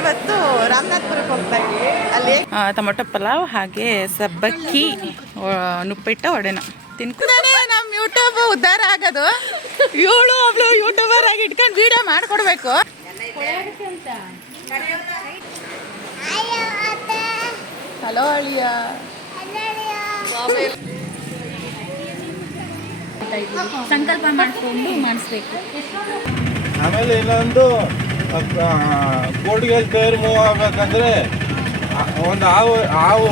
ಇವತ್ತು ರಾಮನಾಥ್ಪುರಕ್ಕೆ ಹೋಗ್ತಾ ಇದ್ದೀವಿ. ಅಲ್ಲಿ ಟೊಮೊಟೊ ಪಲಾವ್ ಹಾಗೆ ಸಬ್ಬಕ್ಕಿ ನುಪ್ಪಿಟ್ಟು ಒಡೆನ ತಿನ್ಕೊಂಡೇ ನಮ್ಮ ಯೂಟ್ಯೂಬ್ ಉದ್ಧಾರ ಆಗೋದು. ಇವಳು ಅವಳು ಯೂಟ್ಯೂಬರ್ ಆಗಿ ಇಟ್ಕೊಂಡು ವಿಡಿಯೋ ಮಾಡ್ಕೊಡ್ಬೇಕು. ಹಲೋ ಅಳಿಯ. ಸಂಕಲ್ಪ ಮಾಡ್ಕೊಂಡು ಮಾಡಿಸ್ಬೇಕು. ಆಮೇಲೆ ಇನ್ನೊಂದು ಕೋಟಿಗೆ ತೇರು ಮೂವ್ ಆಗ್ಬೇಕಂದ್ರೆ ಒಂದು ಹಾವು ಹಾವು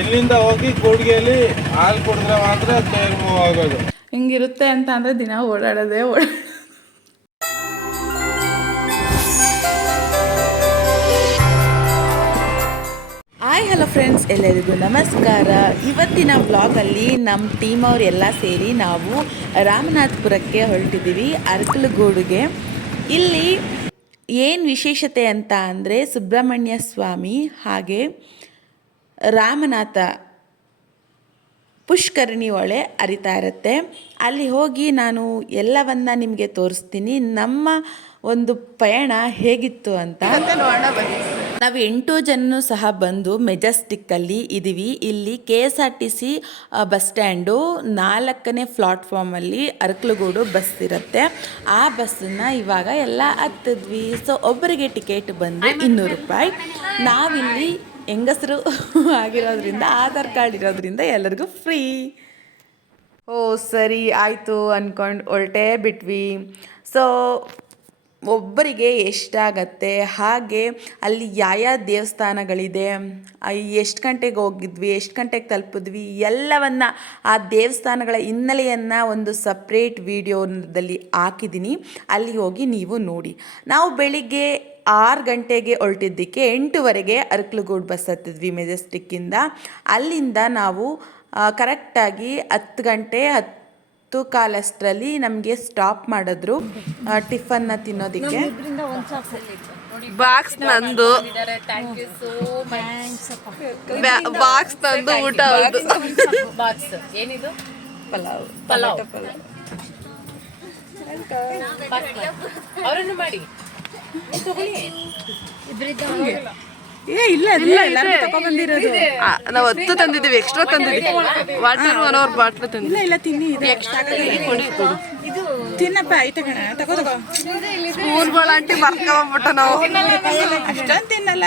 ಇಲ್ಲಿಂದ ಹೋಗಿ ಕೂಡಿಗೆಯಲ್ಲಿ ಹಾಲು ಕುಡಿದ್ರೆ ಮಾತ್ರ ತೇರು ಮೂವ್ ಆಗೋದು. ಹಿಂಗಿರುತ್ತೆ ಅಂತ ಅಂದರೆ ದಿನ ಓಡಾಡೋದೇ ಓಡ. ಹಾಯ್ ಹಲೋ ಫ್ರೆಂಡ್ಸ್ ಎಲ್ಲರಿಗೂ ನಮಸ್ಕಾರ. ಇವತ್ತಿನ ವ್ಲಾಗಲ್ಲಿ ನಮ್ಮ ಟೀಮ್ ಅವರೆಲ್ಲ ಸೇರಿ ನಾವು ರಾಮನಾಥ್ಪುರಕ್ಕೆ ಹೊರಟಿದ್ದೀವಿ ಅರಕಲಗೂಡುಗೆ. ಇಲ್ಲಿ ಏನು ವಿಶೇಷತೆ ಅಂತ ಅಂದರೆ ಸುಬ್ರಹ್ಮಣ್ಯ ಸ್ವಾಮಿ ಹಾಗೆ ರಾಮನಾಥ ಪುಷ್ಕರಣಿ ಒಳೆ ಅರಿತಾ ಇರುತ್ತೆ. ಅಲ್ಲಿ ಹೋಗಿ ನಾನು ಎಲ್ಲವನ್ನ ನಿಮಗೆ ತೋರಿಸ್ತೀನಿ. ನಮ್ಮ ಒಂದು ಪಯಣ ಹೇಗಿತ್ತು ಅಂತ. ನೋಡೋಣ ಬನ್ನಿ. ನಾವು ಎಂಟು ಜನನು ಸಹ ಬಂದು ಮೆಜೆಸ್ಟಿಕ್ಕಲ್ಲಿ ಇದ್ದೀವಿ ಇಲ್ಲಿ K S R T C bus stand ನಾಲ್ಕನೇ ಪ್ಲಾಟ್ಫಾರ್ಮಲ್ಲಿ ಅರಕಲಗೂಡು ಬಸ್ ಇರುತ್ತೆ. ಆ ಬಸ್ಸನ್ನು ಇವಾಗ ಎಲ್ಲ ಹತ್ತಿದ್ವಿ. ಸೊ ಒಬ್ಬರಿಗೆ ಟಿಕೆಟ್ ಬಂದು ಇನ್ನೂರು ರೂಪಾಯಿ. ನಾವಿಲ್ಲಿ ಹೆಂಗಸರು ಆಗಿರೋದ್ರಿಂದ, ಆಧಾರ್ ಕಾರ್ಡ್ ಇರೋದ್ರಿಂದ ಎಲ್ಲರಿಗೂ ಫ್ರೀ. ಓ, ಸರಿ. ಆಯಿತು ಅಂದ್ಕೊಂಡು ಹೊರಟೇ ಬಿಟ್ವಿ. ಸೊ ಒಬ್ಬರಿಗೆ ಎಷ್ಟಾಗತ್ತೆ, ಹಾಗೆ ಅಲ್ಲಿ ಯಾವ ದೇವಸ್ಥಾನಗಳಿದೆ ಎಷ್ಟು ಗಂಟೆಗೆ ಹೋಗಿದ್ವಿ, ಎಷ್ಟು ಗಂಟೆಗೆ ತಲುಪಿದ್ವಿ, ಎಲ್ಲವನ್ನು ಆ ದೇವಸ್ಥಾನಗಳ ಹಿನ್ನೆಲೆಯನ್ನು ಒಂದು ಸಪ್ರೇಟ್ ವೀಡಿಯೋದಲ್ಲಿ ಹಾಕಿದ್ದೀನಿ ಅಲ್ಲಿ ಹೋಗಿ ನೀವು ನೋಡಿ. ನಾವು ಬೆಳಿಗ್ಗೆ ಆರು ಗಂಟೆಗೆ ಹೊರಟಿದ್ದಕ್ಕೆ ಎಂಟುವರೆಗೆ ಅರಕಲಗೂಡು ಬಸ್ ಹತ್ತಿದ್ವಿ ಮೆಜೆಸ್ಟಿಕ್ಕಿಂದ ಅಲ್ಲಿಂದ ನಾವು ಕರೆಕ್ಟಾಗಿ ಹತ್ತು ಗಂಟೆ ಹತ್ತು ಕಾಲಷ್ಟರಲ್ಲಿ ನಮಗೆ ಸ್ಟಾಪ್ ಮಾಡಿದ್ರು ಟಿಫನ್ನ ತಿನ್ನೋದಕ್ಕೆ. ಬಾಕ್ಸ್ ನಂದು. ಬಾಕ್ಸ್ ತಂದು ಊಟ ಹೌದು. ಬಾಕ್ಸ್ ಏನಿದು? ಪಲಾವ್. ಪಲಾವ್. ಅವರನ್ನು ಮಾಡಿ. ಏ ಇಲ್ಲ ಇಲ್ಲ ಎಲ್ಲರೂ ತಗೊಂಡ್ಬಂದಿರೋದು ನಾವು ಹತ್ತು ತಂದಿದ್ದೀವಿ ಎಕ್ಸ್ಟ್ರಾ ತಂದಿದ್ದೀವಿ. ವಾಟರ್ ಒನ್ ಅವರ್ ಬಾಟ್ಲ್ ತಂದಿದ್ದೀವಿ ಇಲ್ಲ ಇಲ್ಲ ತಿನ್ನಿ ಇದು. ತಿನ್ನಪ್ಪ ಐತೆ ಕಣ. ತಗೋ ತಗೋ. ಸ್ಪೂನ್ಗಳ ಆಂಟಿ ಬರ್ಕೊಂಬಿಟ್ಟ ನಾವು. ಅಷ್ಟೊಂದು ತಿನ್ನಲ್ಲ.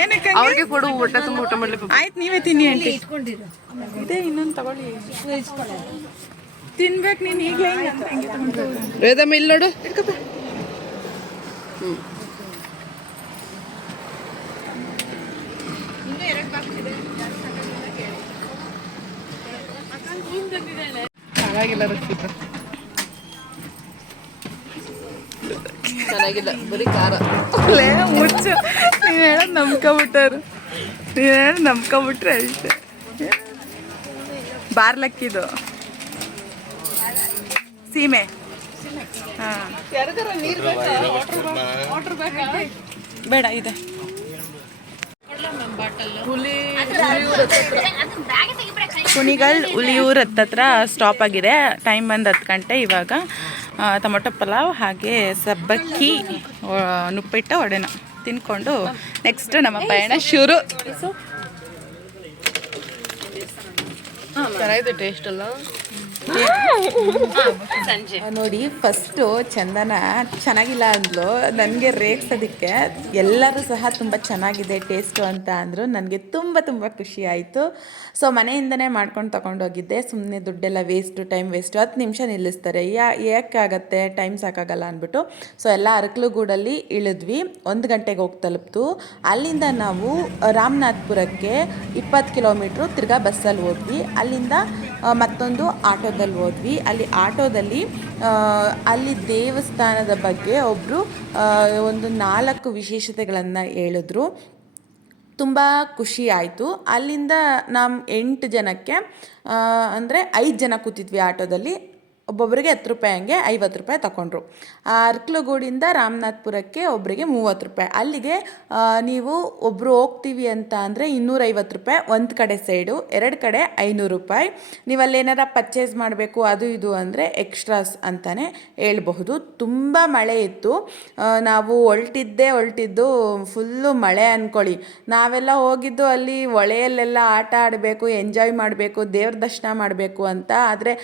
ಏನಕ್ಕೆ ಅವ್ರಿಗೆ ಕೊಡು ಊಟ ತುಂಬ ಊಟ ಮಾಡ್ಲಿಕ್ಕೆ ಆಯ್ತು ನೀವೇ ತಿನ್ನಿ ಆಂಟಿ. ಇದೆ ಇನ್ನೊಂದು ತಗೊಳ್ಳಿ. ತಿನ್ಬೇಕು ನೀನು ಈಗಲೇ ವೇದಮ್ಮ ಇಲ್ಲಿ ನೋಡು. ಚೆನ್ನಾಗಿಲ್ಲ ರಕ್ಷಿತ. ಚೆನ್ನಾಗಿಲ್ಲ. ಬರೀ ಖಾರ. ಲೇ ಮುಚ್ಚು. ನೀನು ಹೇಳೋದು ನಂಬ್ಕೊಬಿಟ್ಟಾರು ನೀನು ಹೇಳೋದು ನಂಬ್ಕೊಬಿಟ್ರೆ ಅಷ್ಟೆ. ಬಾರ್ಲಕ್ಕಿದು. ಸೀಮೆ. ಬೇಡ, ಇದೆ. ಕುಣಿಗಲ್ ಹುಲಿಯೂರ್ ಹತ್ತತ್ರ ಸ್ಟಾಪ್ ಆಗಿದೆ. ಟೈಮ್ ಬಂದು ಹತ್ತು ಗಂಟೆ ಇವಾಗ ಟೊಮೊಟೊ ಪಲಾವ್ ಹಾಗೆ ಸಬ್ಬಕ್ಕಿ ನುಪ್ಪಿಟ್ಟ ಒಡೆನ ತಿನ್ಕೊಂಡು ನೆಕ್ಸ್ಟ್ ನಮ್ಮ ಪಯಣ ಶುರು. ಚೆನ್ನಾಗಿದೆ ಟೇಸ್ಟ್ ಅಲ್ಲ ನೋಡಿ ಫಸ್ಟು ಚಂದನ ಚೆನ್ನಾಗಿಲ್ಲ ಅಂದ್ಲು. ನನಗೆ ರೇಗ್ಸೋದಕ್ಕೆ ಎಲ್ಲರೂ ಸಹ ತುಂಬ ಚೆನ್ನಾಗಿದೆ ಟೇಸ್ಟು ಅಂತ ಅಂದರು. ನನಗೆ ತುಂಬ ತುಂಬ ಖುಷಿ ಆಯಿತು. ಸೊ ಮನೆಯಿಂದನೇ ಮಾಡ್ಕೊಂಡು ತೊಗೊಂಡೋಗಿದ್ದೆ. ಸುಮ್ಮನೆ ದುಡ್ಡೆಲ್ಲ ವೇಸ್ಟು ಟೈಮ್ ವೇಸ್ಟು ಹತ್ತು ನಿಮಿಷ ನಿಲ್ಲಿಸ್ತಾರೆ. ಯಾ, ಯಾಕಾಗತ್ತೆ? ಟೈಮ್ ಸಾಕಾಗಲ್ಲ ಅಂದ್ಬಿಟ್ಟು. ಸೊ ಎಲ್ಲ ಅರಕಲುಗೂಡಲ್ಲಿ ಇಳಿದ್ವಿ. ಒಂದು ಗಂಟೆಗೆ ಹೋಗಿ ತಲುಪ್ತು. ಅಲ್ಲಿಂದ ನಾವು ರಾಮನಾಥ್ಪುರಕ್ಕೆ ಇಪ್ಪತ್ತು ಕಿಲೋಮೀಟ್ರು ತಿರ್ಗಾ ಬಸ್ಸಲ್ಲಿ ಹೋದ್ವಿ. ಅಲ್ಲಿಂದ ಮತ್ತೊಂದು ಆಟೋದಲ್ಲಿ ಹೋದ್ವಿ. ಅಲ್ಲಿ ಆಟೋದಲ್ಲಿ ಅಲ್ಲಿ ದೇವಸ್ಥಾನದ ಬಗ್ಗೆ ಒಬ್ಬರು ಒಂದು ನಾಲ್ಕು ವಿಶೇಷತೆಗಳನ್ನು ಹೇಳಿದ್ರು. ತುಂಬ ಖುಷಿ ಆಯಿತು. ಅಲ್ಲಿಂದ ನಮ್ಮ ಎಂಟು ಜನಕ್ಕೆ ಅಂದರೆ ಐದು ಜನ ಕೂತಿದ್ವಿ ಆಟೋದಲ್ಲಿ. ಒಬ್ಬೊಬ್ಬರಿಗೆ ಹತ್ತು ರೂಪಾಯಿ ಹಂಗೆ ಐವತ್ತು ರೂಪಾಯಿ ತಗೊಂಡ್ರು ಆ ಅರ್ಕಲಗೂಡಿಂದ ರಾಮನಾಥ್ಪುರಕ್ಕೆ ಒಬ್ಬರಿಗೆ ಮೂವತ್ತು ರೂಪಾಯಿ. ಅಲ್ಲಿಗೆ ನೀವು ಒಬ್ಬರು ಹೋಗ್ತೀವಿ ಅಂತ ಅಂದರೆ ಇನ್ನೂರೈವತ್ತು ರೂಪಾಯಿ, ಒಂದು ಕಡೆ ಸೈಡು, ಎರಡು ಕಡೆ ಐನೂರು ರೂಪಾಯಿ. ನೀವು ಪರ್ಚೇಸ್ ಮಾಡಬೇಕು, ಅದು ಇದು ಅಂದರೆ ಎಕ್ಸ್ಟ್ರಾಸ್ ಅಂತಲೇ ಹೇಳ್ಬಹುದು. ತುಂಬ ಮಳೆ ಇತ್ತು. ನಾವು ಹೊಲ್ಟಿದ್ದೇ ಹೊಲ್ಟಿದ್ದು ಫುಲ್ಲು ಮಳೆ ಅಂದ್ಕೊಳ್ಳಿ ನಾವೆಲ್ಲ ಹೋಗಿದ್ದು ಅಲ್ಲಿ ಹೊಳೆಯಲ್ಲೆಲ್ಲ ಆಟ ಆಡಬೇಕು ಎಂಜಾಯ್ ಮಾಡಬೇಕು, ದೇವ್ರ ದರ್ಶನ ಮಾಡಬೇಕು ಅಂತ. ಆದರೆ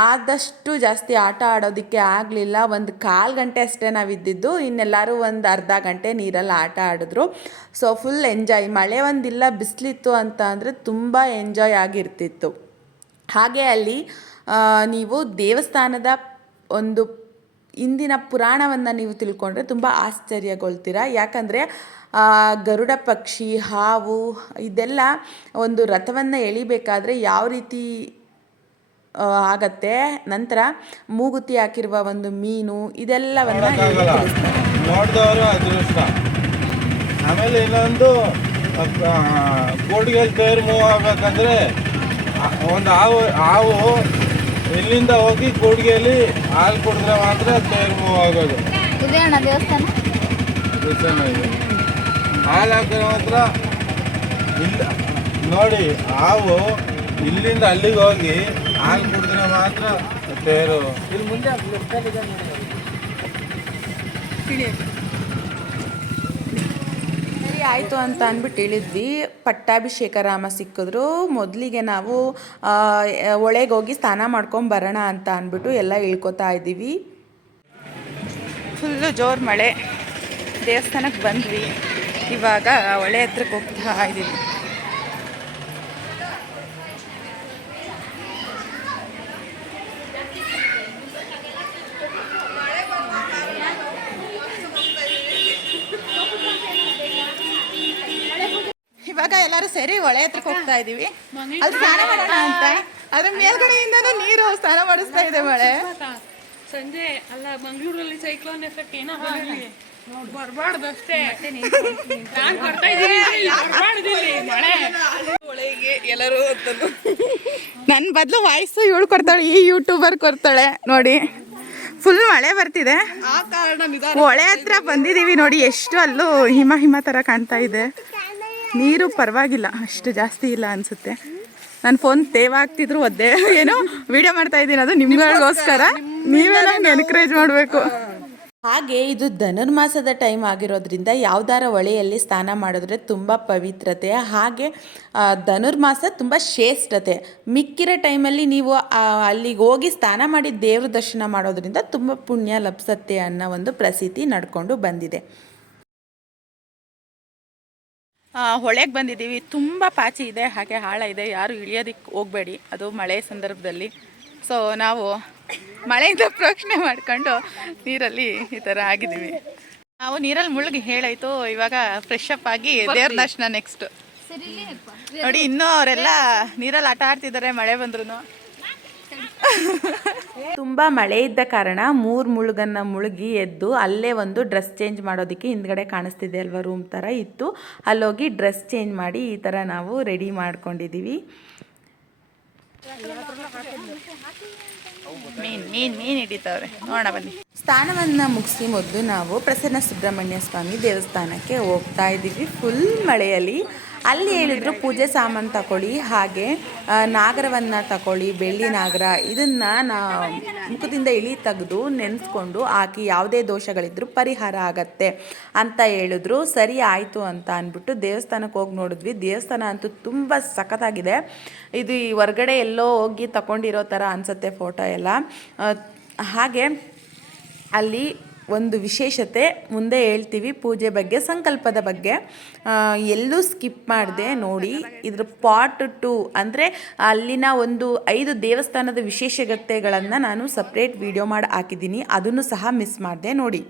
ಆದಷ್ಟು ಜಾಸ್ತಿ ಆಟ ಆಡೋದಕ್ಕೆ ಆಗಲಿಲ್ಲ. ಒಂದು ಕಾಲು ಗಂಟೆ ಅಷ್ಟೇ ನಾವಿದ್ದಿದ್ದು ಇನ್ನೆಲ್ಲರೂ ಒಂದು ಅರ್ಧ ಗಂಟೆ ನೀರಲ್ಲಿ ಆಟ ಆಡಿದ್ರು. ಸೊ ಫುಲ್ ಎಂಜಾಯ್ ಮಳೆ ಒಂದಿಲ್ಲ, ಬಿಸಿಲಿತ್ತು ಅಂತ ಅಂದರೆ ತುಂಬ ಎಂಜಾಯ್ ಆಗಿರ್ತಿತ್ತು. ಹಾಗೆ ಅಲ್ಲಿ ನೀವು ದೇವಸ್ಥಾನದ ಒಂದು ಇಂದಿನ ಪುರಾಣವನ್ನು ನೀವು ತಿಳ್ಕೊಂಡ್ರೆ ತುಂಬ ಆಶ್ಚರ್ಯಗೊಳ್ತೀರಾ. ಯಾಕಂದರೆ ಗರುಡ ಪಕ್ಷಿ, ಹಾವು, ಇದೆಲ್ಲ ಒಂದು ರಥವನ್ನು ಎಳಿಬೇಕಾದ್ರೆ ಯಾವ ರೀತಿ ಆಗತ್ತೆ. ನಂತರ ಮೂಗುತಿ ಹಾಕಿರುವ ಒಂದು ಮೀನು ಇದೆಲ್ಲವನ್ನು ನೋಡಿದವರು ಅದೃಷ್ಟ ಆಮೇಲೆ ಇನ್ನೊಂದು ಬೋಟ್ಗೆಲ್ ತೇರು ಮೂವ್ ಆಗ್ಬೇಕಂದ್ರೆ ಒಂದು ಹಾವು ಹಾವು ಇಲ್ಲಿಂದ ಹೋಗಿ ಕೂಡ್ಗೆಯಲ್ಲಿ ಹಾಲು ಕುಡಿದ್ರೆ ಮಾತ್ರ ತೇರು ಮೂವ್ ಆಗೋದು. ದೇವಸ್ಥಾನ? ಹಾಲು ಹಾಕಿದ್ರೆ ಮಾತ್ರ ಇಲ್ಲ ನೋಡಿ ಹಾವು ಇಲ್ಲಿಂದ ಅಲ್ಲಿಗೆ ಹೋಗಿ ಹಾಲು ಕುಡಿದ್ರೆ ಮಾತ್ರ ತೇರು ಸರಿ, ಆಯಿತು ಅಂತ ಅಂದ್ಬಿಟ್ಟು ಹೇಳಿದ್ವಿ. ಪಟ್ಟಾಭಿಷೇಕ ರಾಮ ಸಿಕ್ಕಿದ್ರು. ಮೊದಲಿಗೆ ನಾವು ಒಳಗೆ ಹೋಗಿ ಸ್ನಾನ ಮಾಡ್ಕೊಂಡು ಬರೋಣ ಅಂತ ಅಂದ್ಬಿಟ್ಟು ಎಲ್ಲ ಇಳ್ಕೊತಾ ಇದ್ದೀವಿ. ಫುಲ್ಲು ಜೋರು ಮಳೆ. ದೇವಸ್ಥಾನಕ್ಕೆ ಬಂದ್ವಿ. ಇವಾಗ ಹೊಳೆ ಹತ್ರಕ್ಕೆ ಹೋಗ್ತಾ ಇದ್ದೀವಿ ಇವಾಗ ಎಲ್ಲರೂ ಸೇರಿ ಹೊಳೆ ಹತ್ರಕ್ಕೆ ಹೋಗ್ತಾ ಇದೀವಿ. ಅಲ್ಲಿ ಸ್ನಾನ ಮಾಡೋಣ ಅಂತ. ಅದ್ರ ಮೇಲ್ಗಡೆಯಿಂದ ನೀರು ಸ್ನಾನ ಮಾಡಿಸ್ತಾ ಇದೆ ಮಳೆ. ಸಂಜೆ ಅಲ್ಲ ಮಂಗಳೂರಲ್ಲಿ ಸೈಕ್ಲೋನ್ ಎಫೆಕ್ಟ್ ಏನೋ ಬರಬಾರ್ದು ಅಷ್ಟೇ. ನಾನು ಬರ್ತಾ ಇದ್ದೀನಿ ಮಳೆ. ಒಳಗೆ ಎಲ್ಲರೂ ಅಂತಂದು ನನ್ನ ಬದಲು ವಾಯ್ಸು ಇವಳು ಕೊಡ್ತಾಳೆ ಈ ಯೂಟ್ಯೂಬರ್ ಕೊಡ್ತಾಳೆ ನೋಡಿ. ಫುಲ್ ಮಳೆ ಬರ್ತಿದೆ. ಆ ಕಾರಣ ನಿಧಾನ ಹೊಳೆ ಹತ್ರ ಬಂದಿದ್ದೀವಿ ನೋಡಿ ಎಷ್ಟು ಅಲ್ಲೂ ಹಿಮ ಹಿಮ ಥರ ಕಾಣ್ತಾ ಇದೆ. ನೀರು ಪರವಾಗಿಲ್ಲ ಅಷ್ಟು ಜಾಸ್ತಿ ಇಲ್ಲ ಅನಿಸುತ್ತೆ. ನನ್ನ ಫೋನ್ ತೇವಾಗ್ತಿದ್ರು ಒದ್ದೇ. ಏನೋ ವಿಡಿಯೋ ಮಾಡ್ತಾ ಇದ್ದೀನಿ ಅದು ನಿಮ್ಗಳಿಗೋಸ್ಕರ. ನೀವೇ ನಂಗೆ ಎನ್ಕರೇಜ್ ಮಾಡಬೇಕು ಹಾಗೆ ಇದು ಧನುರ್ಮಾಸದ ಟೈಮ್ ಆಗಿರೋದ್ರಿಂದ ಯಾವ್ದಾರ ಹೊಳೆಯಲ್ಲಿ ಸ್ನಾನ ಮಾಡಿದ್ರೆ ತುಂಬ ಪವಿತ್ರತೆ ಹಾಗೆ ಧನುರ್ಮಾಸ ತುಂಬ ಶ್ರೇಷ್ಠತೆ. ಮಿಕ್ಕಿರೋ ಟೈಮಲ್ಲಿ ನೀವು ಅಲ್ಲಿಗೆ ಹೋಗಿ ಸ್ನಾನ ಮಾಡಿ ದೇವ್ರ ದರ್ಶನ ಮಾಡೋದ್ರಿಂದ ತುಂಬ ಪುಣ್ಯ ಲಭಿಸತ್ತೆ ಅನ್ನೋ ಒಂದು ಪ್ರಸಿದ್ಧಿ ನಡ್ಕೊಂಡು ಬಂದಿದೆ. ಹೊಳೆಗೆ ಬಂದಿದ್ದೀವಿ. ತುಂಬ ಪಾಚಿ ಇದೆ ಹಾಗೆ ಹಾಳ ಇದೆ. ಯಾರು ಇಳಿಯೋದಕ್ಕೆ ಹೋಗಬೇಡಿ. ಅದು ಮಳೆ ಸಂದರ್ಭದಲ್ಲಿ. ಸೊ ನಾವು ಮಳೆಯಿಂದ ಪ್ರೋಕ್ಷಣೆ ಮಾಡ್ಕೊಂಡು ನೀರಲ್ಲಿ ಈ ಥರ ಆಗಿದ್ದೀವಿ. ನಾವು ನೀರಲ್ಲಿ ಮುಳುಗಿ ಹೇಳಾಯ್ತು. ಇವಾಗ ಫ್ರೆಶ್ ಅಪ್ ಆಗಿ ದೇವ್ರ ದರ್ಶನ ನೆಕ್ಸ್ಟ್ ನೋಡಿ ಇನ್ನೂ ಅವರೆಲ್ಲ ನೀರಲ್ಲಿ ಆಟ ಆಡ್ತಿದ್ದಾರೆ ಮಳೆ ಬಂದ್ರು ತುಂಬ ಮಳೆ ಇದ್ದ ಕಾರಣ ಮೂರು ಮುಳುಗನ್ನ ಮುಳುಗಿ ಎದ್ದು ಅಲ್ಲೇ ಒಂದು ಡ್ರೆಸ್ ಚೇಂಜ್ ಮಾಡೋದಕ್ಕೆ ಹಿಂದ್ಗಡೆ ಕಾಣಿಸ್ತಿದೆ ಅಲ್ವಾ ರೂಮ್ ಥರ ಇತ್ತು. ಅಲ್ಲೋಗಿ ಡ್ರೆಸ್ ಚೇಂಜ್ ಮಾಡಿ ಈ ಥರ ನಾವು ರೆಡಿ ಮಾಡ್ಕೊಂಡಿದ್ದೀವಿ ಸ್ಥಾನವನ್ನ ಮೀನ್ ಮೀನ್ ಹಿಡಿತಾವ್ರೆ. ನೋಡೋಣ ಬನ್ನಿ. ಸ್ಥಾನವನ್ನು ಮುಗಿಸಿ ಮೊದಲು ನಾವು ಪ್ರಸನ್ನ ಸುಬ್ರಹ್ಮಣ್ಯ ಸ್ವಾಮಿ ದೇವಸ್ಥಾನಕ್ಕೆ ಹೋಗ್ತಾ ಇದ್ದೀವಿ. ಫುಲ್ ಮಳೆಯಲ್ಲಿ. ಅಲ್ಲಿ ಹೇಳಿದ್ರು ಪೂಜೆ ಸಾಮಾನು ತಗೊಳ್ಳಿ ಹಾಗೆ ನಾಗರವನ್ನು ತಗೊಳ್ಳಿ ಬೆಳ್ಳಿ ನಾಗರ, ಇದನ್ನು ನಾ ಮುಖದಿಂದ ಇಳಿ ತೆಗೆದು ನೆನೆಸ್ಕೊಂಡು ಹಾಕಿ ಯಾವುದೇ ದೋಷಗಳಿದ್ರೂ ಪರಿಹಾರ ಆಗತ್ತೆ ಅಂತ ಹೇಳಿದ್ರು. ಸರಿ ಆಯಿತು ಅಂತ ಅಂದ್ಬಿಟ್ಟು ದೇವಸ್ಥಾನಕ್ಕೆ ಹೋಗಿ ನೋಡಿದ್ವಿ. ದೇವಸ್ಥಾನ ಅಂತೂ ತುಂಬ ಸಖತ್ತಾಗಿದೆ. ಇದು ಈ ಹೊರ್ಗಡೆ ಎಲ್ಲೋ ಹೋಗಿ ತಗೊಂಡಿರೋ ಥರ ಅನಿಸುತ್ತೆ ಫೋಟೋ ಎಲ್ಲ. ಹಾಗೆ ಅಲ್ಲಿ ಒಂದು ವಿಶೇಷತೆ ಮುಂದೆ ಹೇಳ್ತೀವಿ ಪೂಜೆ ಬಗ್ಗೆ, ಸಂಕಲ್ಪದ ಬಗ್ಗೆ. ಎಲ್ಲೂ ಸ್ಕಿಪ್ ಮಾಡಿದೆ ನೋಡಿ. ಇದ್ರ ಪಾರ್ಟ್ ಟು ಅಂದರೆ ಅಲ್ಲಿನ ಒಂದು ಐದು ದೇವಸ್ಥಾನದ ವಿಶೇಷತೆಗಳನ್ನು ನಾನು ಸಪ್ರೇಟ್ ವಿಡಿಯೋ ಮಾಡಿ ಹಾಕಿದ್ದೀನಿ. ಅದನ್ನು ಸಹ ಮಿಸ್ ಮಾಡಿದೆ ನೋಡಿ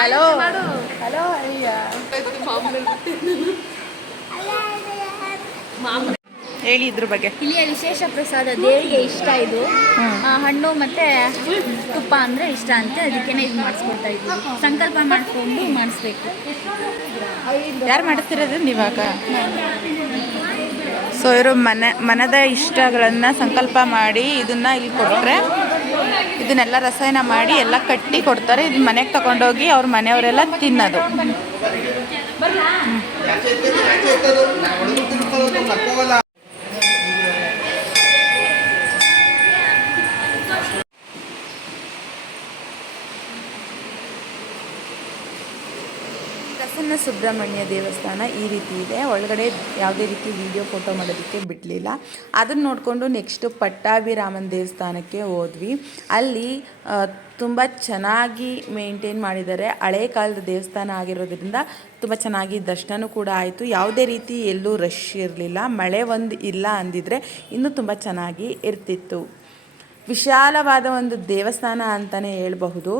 ಹಲೋ ಹಲೋ ಅಯ್ಯ ಹೇಳಿ ಇದ್ರ ಬಗ್ಗೆ. ಇಲ್ಲಿಯ ವಿಶೇಷ ಪ್ರಸಾದ ದೇವರಿಗೆ ಇಷ್ಟ ಇದು. ಆ, ಹಣ್ಣು ಮತ್ತೆ ತುಪ್ಪ ಅಂದ್ರೆ ಇಷ್ಟ ಅಂತ ಅದಕ್ಕೇನೆ ಇದು ಮಾಡಿಸ್ಕೊಡ್ತಾ ಇದ್ವಿ ಸಂಕಲ್ಪ ಮಾಡ್ಕೊಂಡು ಮಾಡಿಸ್ಬೇಕು. ಯಾರು ಮಾಡ್ತಿರೋದು ಇವಾಗ ಸೊ ಇವರು ಮನೆ ಮನದ ಇಷ್ಟಗಳನ್ನು ಸಂಕಲ್ಪ ಮಾಡಿ ಇದನ್ನ ಇಲ್ಲಿ ಕೊಟ್ಟರೆ ಇದನ್ನೆಲ್ಲ ರಸಾಯನ ಮಾಡಿ ಎಲ್ಲ ಕಟ್ಟಿ ಕೊಡ್ತಾರೆ. ಇದು ಮನೆಗೆ ತಗೊಂಡೋಗಿ ಅವ್ರ ಮನೆಯವರೆಲ್ಲ ತಿನ್ನೋದು. ಪ್ರಸನ್ನ ಸುಬ್ರಹ್ಮಣ್ಯ ದೇವಸ್ಥಾನ ಈ ರೀತಿ ಇದೆ. ಒಳಗಡೆ ಯಾವುದೇ ರೀತಿ ವಿಡಿಯೋ ಫೋಟೋ ಮಾಡೋದಕ್ಕೆ ಬಿಡಲಿಲ್ಲ. ಅದನ್ನು ನೋಡಿಕೊಂಡು ನೆಕ್ಸ್ಟು ಪಟ್ಟಾಭಿರಾಮನ್ ದೇವಸ್ಥಾನಕ್ಕೆ ಹೋದ್ವಿ. ಅಲ್ಲಿ ತುಂಬ ಚೆನ್ನಾಗಿ ಮೇಂಟೈನ್ ಮಾಡಿದ್ದಾರೆ. ಹಳೆ ಕಾಲದ ದೇವಸ್ಥಾನ ಆಗಿರೋದ್ರಿಂದ ತುಂಬ ಚೆನ್ನಾಗಿ ದರ್ಶನವೂ ಕೂಡ ಆಯಿತು. ಯಾವುದೇ ರೀತಿ ಎಲ್ಲೂ ರಶ್ ಇರಲಿಲ್ಲ. ಮಳೆ ಒಂದು ಇಲ್ಲ ಅಂದಿದ್ರೆ ಇನ್ನೂ ತುಂಬ ಚೆನ್ನಾಗಿ ಇರ್ತಿತ್ತು. ವಿಶಾಲವಾದ ಒಂದು ದೇವಸ್ಥಾನ ಅಂತಲೇ ಹೇಳ್ಬಹುದು.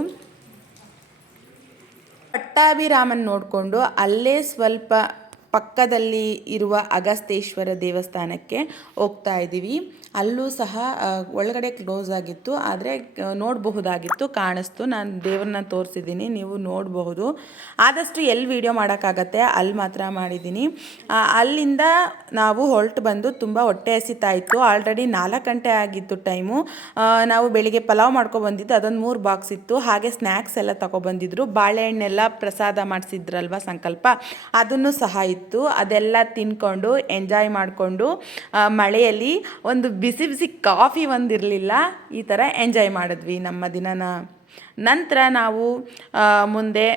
ಪಟ್ಟಾಭಿರಾಮನ್ ನೋಡಿಕೊಂಡು ಅಲ್ಲೇ ಸ್ವಲ್ಪ ಪಕ್ಕದಲ್ಲಿ ಇರುವ ಅಗಸ್ತೇಶ್ವರ ದೇವಸ್ಥಾನಕ್ಕೆ ಹೋಗ್ತಾ ಇದ್ದೀವಿ. ಅಲ್ಲೂ ಸಹ ಒಳಗಡೆ ಕ್ಲೋಸ್ ಆಗಿತ್ತು, ಆದರೆ ನೋಡಬಹುದಾಗಿತ್ತು, ಕಾಣಿಸ್ತು. ನಾನು ದೇವ್ರನ್ನ ತೋರಿಸಿದ್ದೀನಿ, ನೀವು ನೋಡಬಹುದು. ಆದಷ್ಟು ಎಲ್ಲಿ ವಿಡಿಯೋ ಮಾಡೋಕ್ಕಾಗತ್ತೆ, ಅಲ್ಲಿ ಮಾತ್ರ ಮಾಡಿದ್ದೀನಿ. ಅಲ್ಲಿಂದ ನಾವು ಹೊರಟು ಬಂದು ತುಂಬ ಹೊಟ್ಟೆ ಹಸಿತಾ ಇತ್ತು. ಆಲ್ರೆಡಿ ನಾಲ್ಕು ಗಂಟೆ ಆಗಿತ್ತು ಟೈಮು. ನಾವು ಬೆಳಿಗ್ಗೆ ಪಲಾವ್ ಮಾಡ್ಕೊ ಬಂದಿದ್ದು, ಅದೊಂದು ಮೂರು ಬಾಕ್ಸ್ ಇತ್ತು. ಹಾಗೆ ಸ್ನ್ಯಾಕ್ಸ್ ಎಲ್ಲ ತಗೊಬಂದಿದ್ರು ಬಾಳೆಹಣ್ಣೆಲ್ಲ ಪ್ರಸಾದ ಮಾಡಿಸಿದ್ರಲ್ವ ಸಂಕಲ್ಪ? ಅದನ್ನು ಸಹ ಇತ್ತು. ಅದೆಲ್ಲ ತಿನ್ಕೊಂಡು ಎಂಜಾಯ್ ಮಾಡಿಕೊಂಡು ಮಳೆಯಲ್ಲಿ ಒಂದು ಬಿಸಿ ಬಿಸಿ ಕಾಫಿ ಒಂದಿರಲಿಲ್ಲ, ಈ ಥರ ಎಂಜಾಯ್ ಮಾಡಿದ್ವಿ ನಮ್ಮ ದಿನನ. ನಂತರ ನಾವು ಮುಂದೆ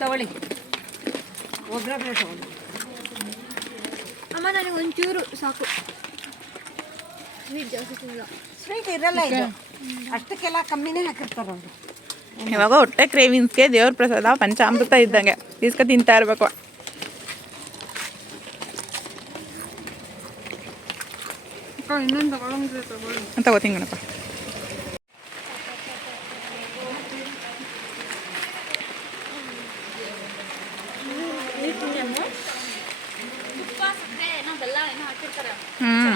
ತಗೊಳ್ಳಿ. ಒಬ್ಬರೊಬ್ಬರೇ ತಗೊಳ್ಳಿ. ಅಮ್ಮ ನನಗೆ ಒಂಚೂರು ಸಾಕು. ಸ್ವೀಟ್ ಜಾಸ್ತಿ ತಿನ್ನಲ್ಲ. ಸ್ವೀಟ್ ಇರಲ್ಲ ಇದು. ಅಷ್ಟಕ್ಕೆಲ್ಲ ಕಮ್ಮಿನೇ ಹಾಕಿರ್ತಾರೆ ಅವರು. ಇವಾಗ ಹೊಟ್ಟೆ ಕ್ರೇವಿನ್ಸ್ಗೆ ದೇವ್ರ ಪ್ರಸಾದ ಪಂಚಾಮೃತ ಇದ್ದಂಗೆ. ಇಸ್ಕ ತಿಂತಾ ಇರಬೇಕು. ಇನ್ನೊಂದು ತಗೊಳ್ಳಂಗಿದ್ರೆ ತಗೊಳ್ಳಿ. ತಗೋತೀನಿ ಗಣಪ ತುಪ್ಪ ಸಕ್ಕರೆ ಏನೋ ಬೆಲ್ಲ ಏನೋ ಹಾಕಿರ್ತಾರೆ ಹ್ಞೂ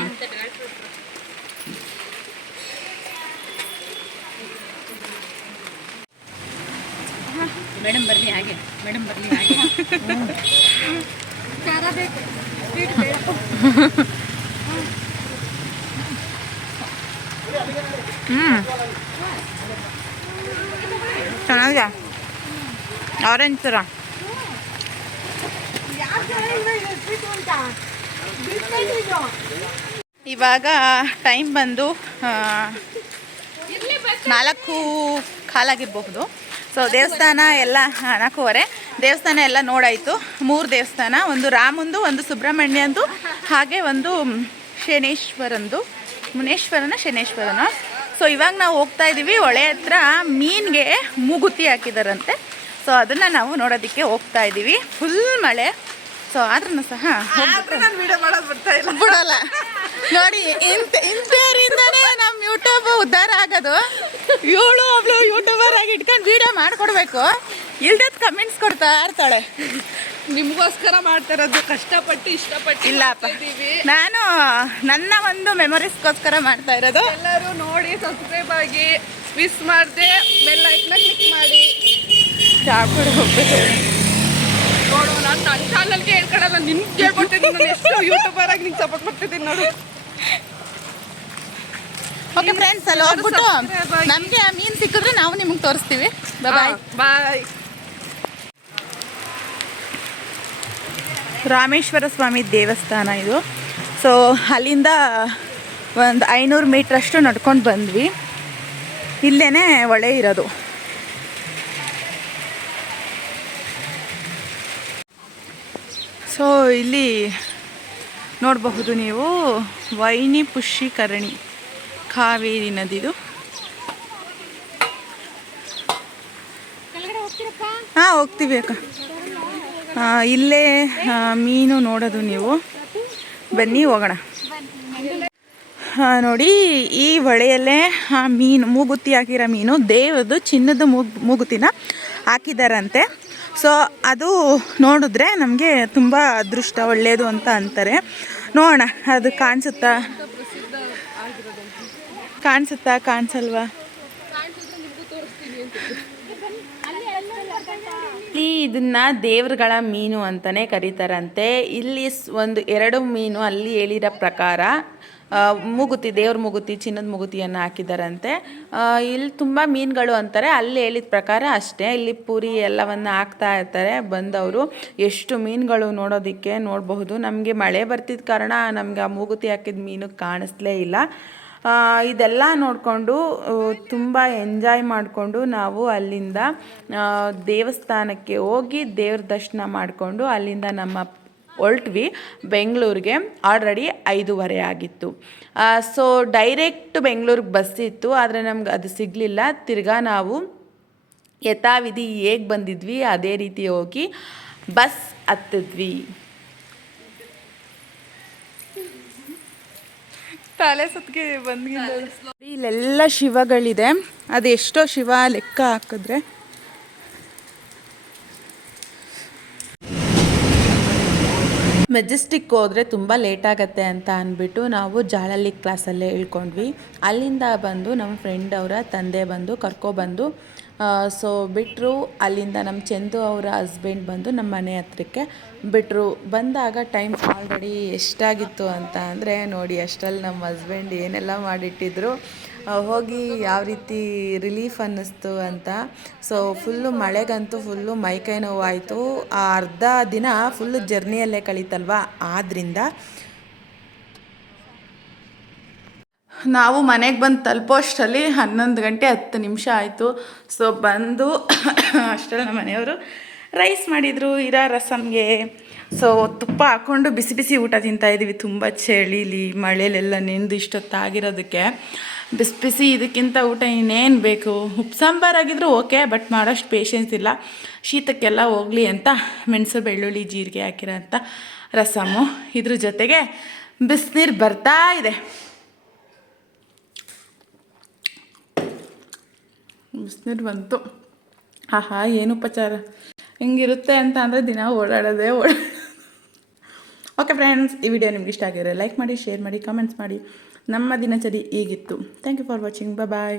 ಮೇಡಮ್ ಬರಲಿ ಹಾಗೆ ಹ್ಞೂ ಚೆನ್ನಾಗಿದೆ. ಆರೆಂಜ್ ಥರ ಇವಾಗ ಟೈಮ್ ಬಂದು ನಾಲ್ಕು ಕಾಲಾಗಿರಬಹುದು. ಸೊ ದೇವಸ್ಥಾನ ಎಲ್ಲ ನಾಲ್ಕೂವರೆ. ದೇವಸ್ಥಾನ ಎಲ್ಲ ನೋಡಾಯಿತು. ಮೂರು ದೇವಸ್ಥಾನ, ಒಂದು ರಾಮಂದು, ಒಂದು ಸುಬ್ರಹ್ಮಣ್ಯಂದು, ಹಾಗೆ ಒಂದು ಶನೇಶ್ವರಂದು. ಮುನೇಶ್ವರನ, ಶನೇಶ್ವರನ. ಸೊ ಇವಾಗ ನಾವು ಹೋಗ್ತಾ ಇದ್ದೀವಿ ಹೊಳೆ ಹತ್ರ ಮೀನಿಗೆ ಮೂಗುತಿ ಹಾಕಿದಾರಂತೆ. ಸೊ ಅದನ್ನು ನಾವು ನೋಡೋದಕ್ಕೆ ಹೋಗ್ತಾ ಇದ್ದೀವಿ ಫುಲ್ ಮಳೆ. ಸೊ ಆದ್ರೂ ಸಹ ಹೋಗ್ಬಿಟ್ಟು- ಬಿಡಲ್ಲ. ನೋಡಿ ಇಂತ ಇಂಥವ್ರಿಂದನೇ ನಮ್ಮ ಯೂಟ್ಯೂಬ್ ಉದ್ಧಾರ ಆಗೋದು. ಇವಳು ಅವಳು ಯೂಟ್ಯೂಬರ್ ಆಗಿ ಇಟ್ಕೊಂಡು ವಿಡಿಯೋ ಮಾಡಿಕೊಡ್ಬೇಕು. ಇಲ್ದದ್ ಕಮೆಂಟ್ಸ್ ಕೊಡ್ತಾ ಇರ್ತಾಳೆ. ನಿಮಗೋಸ್ಕರ ಮಾಡ್ತಾ ಇರೋದು ಕಷ್ಟಪಟ್ಟು ಇಷ್ಟಪಟ್ಟು ಇಲ್ಲಪ್ಪ ನಾನು ನನ್ನ ಒಂದು ಮೆಮೊರೀಸ್ಗೋಸ್ಕರ ಮಾಡ್ತಾ ಇರೋದು. ಎಲ್ಲರೂ ನೋಡಿ ಸಬ್ಸ್ಕ್ರೈಬ್ ಆಗಿ ಮಿಸ್ ಮಾಡಿದೆ ಬೆಲ್ ಐಕ್ನ ಕ್ಲಿಕ್ ಮಾಡಿ. ಚಾಪುಡಿ ಹೋಗ್ಬೇಕು. ನೋಡು ನಾನು ನನ್ನ ಚಾನಲ್ಗೆ ಹೇಳ್ಕೊಳಲ್ಲ ನಿನ್ಗೆ ಕೇಳ್ಕೊಟ್ಟಿದ್ದೀನಿ ನಾನು ಎಷ್ಟು ಯೂಟ್ಯೂಬರ್ ಆಗಿ ನಿಂಗೆ ಸಪೋರ್ಟ್ ಮಾಡ್ತಿದ್ದೀನಿ ನೋಡು. ಓಕೆ ಫ್ರೆಂಡ್ಸ್ ಅಲ್ಲಿ ಹೋಗ್ಬಿಟ್ಟು. ನಮಗೆ ಆ ಮೀನು ಸಿಕ್ಕಿದ್ರೆ ನಾವು ನಿಮಗೆ ತೋರಿಸ್ತೀವಿ. ಬಾಯ್ ಬಾಯ್ ರಾಮೇಶ್ವರ ಸ್ವಾಮಿ ದೇವಸ್ಥಾನ ಇದು. ಸೊ ಅಲ್ಲಿಂದ ಒಂದು ಐನೂರು ಮೀಟ್ರಷ್ಟು ನಡ್ಕೊಂಡು ಬಂದ್ವಿ. ಇಲ್ಲೇ ಒಳ್ಳೆ ಇರೋದು. ಸೊ ಇಲ್ಲಿ ನೋಡಬಹುದು ನೀವು ವೈನಿ ಪುಷ್ಯೀಕರಣಿ ಕಾವೇರಿ ನದಿದು. ಹಾಂ ಹೋಗ್ತೀವಿ ಅಕ್ಕ. ಇಲ್ಲೇ ಮೀನು ನೋಡೋದು ನೀವು. ಬನ್ನಿ ಹೋಗೋಣ. ಹಾ ನೋಡಿ ಈ ಹೊಳೆಯಲ್ಲೇ ಮೀನು ಮೂಗುತಿ ಹಾಕಿರೋ ಮೀನು ದೇವರದು ಚಿನ್ನದ ಮೂಗು ಮೂಗುತಿನ ಹಾಕಿದಾರಂತೆ. ಸೊ ಅದು ನೋಡಿದ್ರೆ ನಮಗೆ ತುಂಬ ಅದೃಷ್ಟ ಒಳ್ಳೆಯದು ಅಂತ ಅಂತಾರೆ. ನೋಡೋಣ, ಅದು ಕಾಣಿಸುತ್ತಾ? ಕಾಣಿಸುತ್ತಾ, ಕಾಣಿಸಲ್ವಾ? ಇಲ್ಲಿ ಇದನ್ನ ದೇವ್ರಗಳ ಮೀನು ಅಂತಾನೆ ಕರೀತಾರಂತೆ. ಇಲ್ಲಿ ಒಂದು, ಎರಡು ಮೀನು ಅಲ್ಲಿ ಹೇಳಿರೋ ಪ್ರಕಾರ ಮೂಗುತಿ, ದೇವ್ರ ಮೂಗುತಿ, ಚಿನ್ನದ ಮೂಗುತಿಯನ್ನು ಹಾಕಿದ್ದಾರಂತೆ ಇಲ್ಲಿ ತುಂಬ ಮೀನುಗಳು ಅಂತಾರೆ. ಅಲ್ಲಿ ಹೇಳಿದ ಪ್ರಕಾರ ಅಷ್ಟೇ. ಇಲ್ಲಿ ಪೂರಿ ಎಲ್ಲವನ್ನು ಹಾಕ್ತಾ ಇರ್ತಾರೆ. ಬಂದವರು ಎಷ್ಟು ಮೀನುಗಳು ನೋಡೋದಕ್ಕೆ ನೋಡಬಹುದು. ನಮಗೆ ಮಳೆ ಬರ್ತಿದ್ದ ಕಾರಣ ನಮಗೆ ಆ ಮೂಗುತಿ ಹಾಕಿದ ಮೀನು ಕಾಣಿಸ್ಲೇ ಇಲ್ಲ. ಇದೆಲ್ಲ ನೋಡಿಕೊಂಡು ತುಂಬ ಎಂಜಾಯ್ ಮಾಡಿಕೊಂಡು ನಾವು ಅಲ್ಲಿಂದ ದೇವಸ್ಥಾನಕ್ಕೆ ಹೋಗಿ ದೇವ್ರ ದರ್ಶನ ಮಾಡಿಕೊಂಡು ಅಲ್ಲಿಂದ ನಮ್ಮ ಹೊರಟ್ವಿ ಬೆಂಗಳೂರಿಗೆ ಆಲ್ರೆಡಿ ಐದೂವರೆ ಆಗಿತ್ತು. ಸೊ ಡೈರೆಕ್ಟ್ ಬೆಂಗಳೂರಿಗೆ ಬಸ್ ಇತ್ತು ಆದರೆ ನಮ್ಗೆ ಅದು ಸಿಗಲಿಲ್ಲ. ತಿರ್ಗಾ ನಾವು ಯಥಾವಿಧಿ ಹೇಗೆ ಬಂದಿದ್ವಿ ಅದೇ ರೀತಿ ಹೋಗಿ ಬಸ್ ಹತ್ತಿದ್ವಿ. ತಲೆ ಸುತ್ತಿಗೆ ಬಂದ ಇಲ್ಲೆಲ್ಲ ಶಿವಗಳಿದೆ. ಅದು ಎಷ್ಟೋ ಶಿವ ಲೆಕ್ಕ ಹಾಕಿದ್ರೆ. ಮೆಜೆಸ್ಟಿಕ್ ಹೋದರೆ ತುಂಬ ಆಗುತ್ತೆ ಅಂತ ಅಂದ್ಬಿಟ್ಟು ನಾವು ಜಾಳಲ್ಲಿ ಕ್ಲಾಸಲ್ಲೇ ಇಳ್ಕೊಂಡ್ವಿ. ಅಲ್ಲಿಂದ ಬಂದು ನಮ್ಮ ಫ್ರೆಂಡ್ ಅವರ ತಂದೆ ಬಂದು ಕರ್ಕೊಬಂದು ಸೊ ಬಿಟ್ಟರು ಅಲ್ಲಿಂದ ನಮ್ಮ ಚಂದು ಅವರ ಹಸ್ಬೆಂಡ್ ಬಂದು ನಮ್ಮ ಮನೆ ಹತ್ರಕ್ಕೆ ಬಿಟ್ಟರು ಬಂದಾಗ ಟೈಮ್ ಆಲ್ರೆಡಿ ಎಷ್ಟಾಗಿತ್ತು ಅಂತ ಅಂದರೆ, ನೋಡಿ ಅಷ್ಟರಲ್ಲಿ ನಮ್ಮ ಹಸ್ಬೆಂಡ್ ಏನೆಲ್ಲ ಮಾಡಿಟ್ಟಿದ್ರು. ಹೋಗಿ ಯಾವ ರೀತಿ ರಿಲೀಫ್ ಅನ್ನಿಸ್ತು ಅಂತ. ಸೊ ಫುಲ್ಲು ಮಳೆಗಂತೂ ಫುಲ್ಲು ಮೈಕೈ ನೋವಾಯಿತು. ಆ ಅರ್ಧ ದಿನ ಫುಲ್ಲು ಜರ್ನಿಯಲ್ಲೇ ಕಳೀತಲ್ವ? ಆದ್ದರಿಂದ ನಾವು ಮನೆಗೆ ಬಂದು ತಲುಪೋ ಅಷ್ಟರಲ್ಲಿ ಹನ್ನೊಂದು ಗಂಟೆ ಹತ್ತು ನಿಮಿಷ ಆಯಿತು. ಸೊ ಬಂದು ಅಷ್ಟರಲ್ಲಿ ನಮ್ಮ ಮನೆಯವರು ರೈಸ್ ಮಾಡಿದರು, ಇರ ರಸಮ್ಗೆ. ಸೊ ತುಪ್ಪ ಹಾಕ್ಕೊಂಡು ಬಿಸಿ ಬಿಸಿ ಊಟ ತಿಂತಾಯಿದ್ದೀವಿ ತುಂಬ ಚಳಿಲಿ, ಮಳೆಲೆಲ್ಲ ನೆಂದು ಇಷ್ಟೊತ್ತಾಗಿರೋದಕ್ಕೆ. ಬಿಸಿ ಬಿಸಿ ಇದಕ್ಕಿಂತ ಊಟ ಇನ್ನೇನು ಬೇಕು? ಉಪ್ಪು ಸಾಂಬಾರಾಗಿದ್ರು ಓಕೆ, ಬಟ್ ಮಾಡೋಷ್ಟು ಪೇಷನ್ಸ್ ಇಲ್ಲ. ಶೀತಕ್ಕೆಲ್ಲ ಹೋಗಲಿ ಅಂತ, ಮೆಣಸು, ಬೆಳ್ಳುಳ್ಳಿ, ಜೀರಿಗೆ ಹಾಕಿರೋ ಅಂತ ರಸಮು. ಇದ್ರ ಜೊತೆಗೆ ಬಿಸಿನೀರು ಬರ್ತಾ ಇದೆ. ಬಿಸಿನೀರು ಬಂತು ಆಹಾ, ಏನು ಉಪಚಾರ? ಹಿಂಗಿರುತ್ತೆ ಅಂತ ಅಂದರೆ ದಿನ ಓಡಾಡೋದೇ ಓಡಾಡೋದು ಓಕೆ ಫ್ರೆಂಡ್ಸ್ ಈ ವಿಡಿಯೋ ನಿಮ್ಗೆ ಇಷ್ಟ ಆಗಿರೋ ಲೈಕ್ ಮಾಡಿ ಶೇರ್ ಮಾಡಿ ಕಮೆಂಟ್ಸ್ ಮಾಡಿ. ನಮ್ಮ ದಿನಚರಿ ಈಗಿತ್ತು. Thank you for watching bye